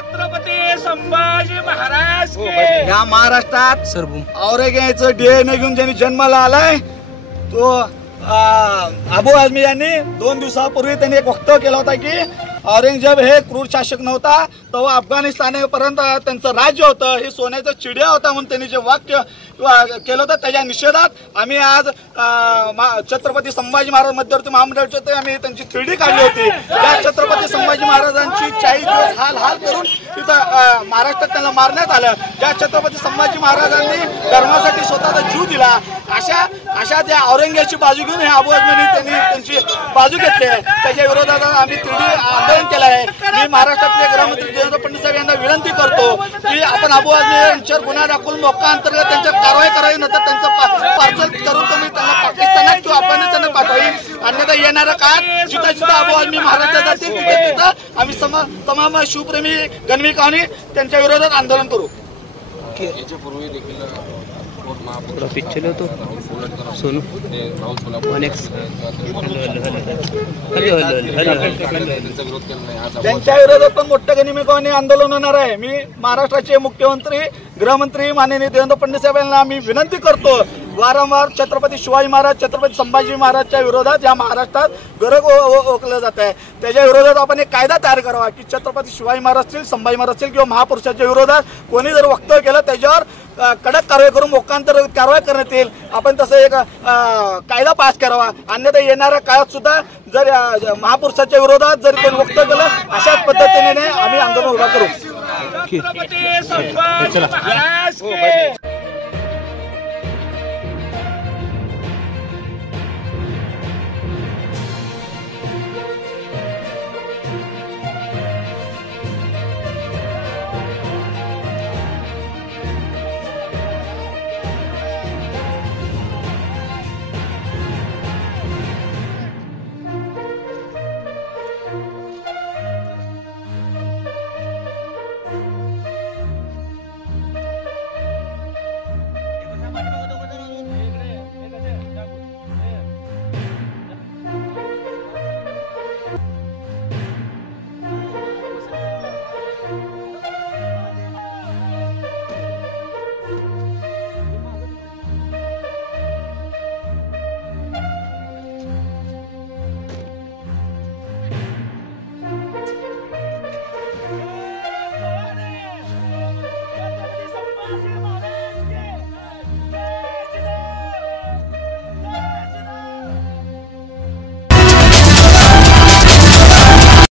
छत्रपती संभाजी महाराज या महाराष्ट्रात औरंगजेबाचं डीएनए घेऊन ज्यांनी जन्माला आलाय तो अबू आझमी यांनी 2 दिवसापूर्वी त्यांनी एक वक्तव्य केला होता की औरंगजेब हे क्रूर शासक नव्हता, तो अफगाणिस्तानपर्यंत त्यांचं राज्य होतं, हे सोन्याचा चिडिया होता म्हणून त्यांनी जे वाक्य केलं होतं त्याच्या निषेधात आम्ही आज छत्रपती संभाजी महाराज मध्यवर्ती महामंडळाचे आम्ही त्यांची 3D काढली होती। त्या छत्रपती संभाजी महाराजांची 40 दिवस हाल करून तिथं महाराष्ट्रात त्यांना मारण्यात आलं। ज्या छत्रपती संभाजी महाराजांनी धर्मासाठी स्वतःचा जीव दिला अशा त्या औरंगजेबाची बाजू घेऊन हे अबू आझमींनी त्यांनी त्यांची बाजू घेतली आहे। त्याच्या विरोधात आम्ही 3D आंदोलन केलं आहे। मी महाराष्ट्रातले गृहमंत्री देवेंद्र फडणवीस साहेब यांना विनंती करतो की आपण अबू आझमी यांच्यावर गुन्हा दाखवून मोक्का अंतर्गत त्यांच्या कारवाई करावी, नंतर त्यांचं पार्सल करून तुम्ही त्यांना पाकिस्तानात किंवा अफगाणिस्तानात पाठवावी। अन्यथा येणाऱ्या काळात जिथं अबू आझमी महाराष्ट्रात जातील तिथं आम्ही तमाम शिवप्रेमी गणविकांनी त्यांच्या विरोधात आंदोलन करू। याच्यापूर्वी देखील पिक्चर होतो सोनू त्यांच्या विरोधात पण मोठ्या गणिमिकांनी आंदोलन होणार आहे। मी महाराष्ट्राचे मुख्यमंत्री गृहमंत्री माननीय देवेंद्र फडणवीस साहेब यांना आम्ही विनंती करतो वारंवार छत्रपती शिवाजी महाराज छत्रपती संभाजी महाराजच्या विरोधात या महाराष्ट्रात गरज ओकलं जात आहे। त्याच्या विरोधात आपण एक कायदा तयार करावा की छत्रपती शिवाजी महाराज असतील संभाजी महाराज असतील किंवा महापुरुषाच्या विरोधात कोणी जर वक्तव्य केलं त्याच्यावर कडक कारवाई करून मोक्कांतर कारवाई करण्यात येईल। आपण तसं एक कायदा पास करावा, अन्यथा येणाऱ्या काळात सुद्धा जर महापुरुषाच्या विरोधात जर कोणी वक्तव्य केलं अशाच पद्धतीने आम्ही आंदोलन उभा करू। छत्रपती संभाजी महाराज